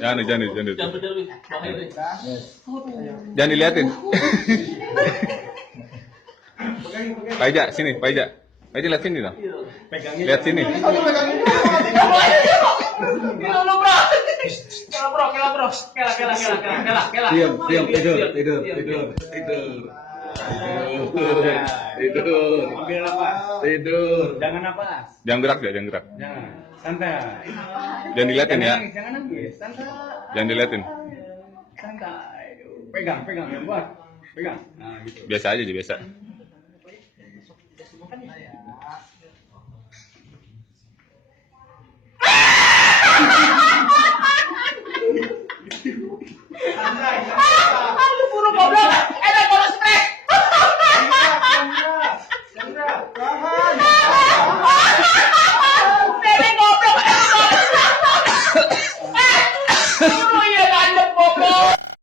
Jangan dulu. Jangan berdiri, bahaya deh. Jangan diliatin. Pak Ija, sini, Pak Ija. Pak Ija lihat sini dong. Lihat sini. Tidur. Ambil napas. Tidur. Jangan napas. Jangan gerak ya, jangan gerak. Jangan. Santai. Jangan diliatin ya. Jangan nangis. Santai. Jangan diliatin. Santai. Pegang yang kuat. Pegang. Nah, gitu. Biasa aja, biasa.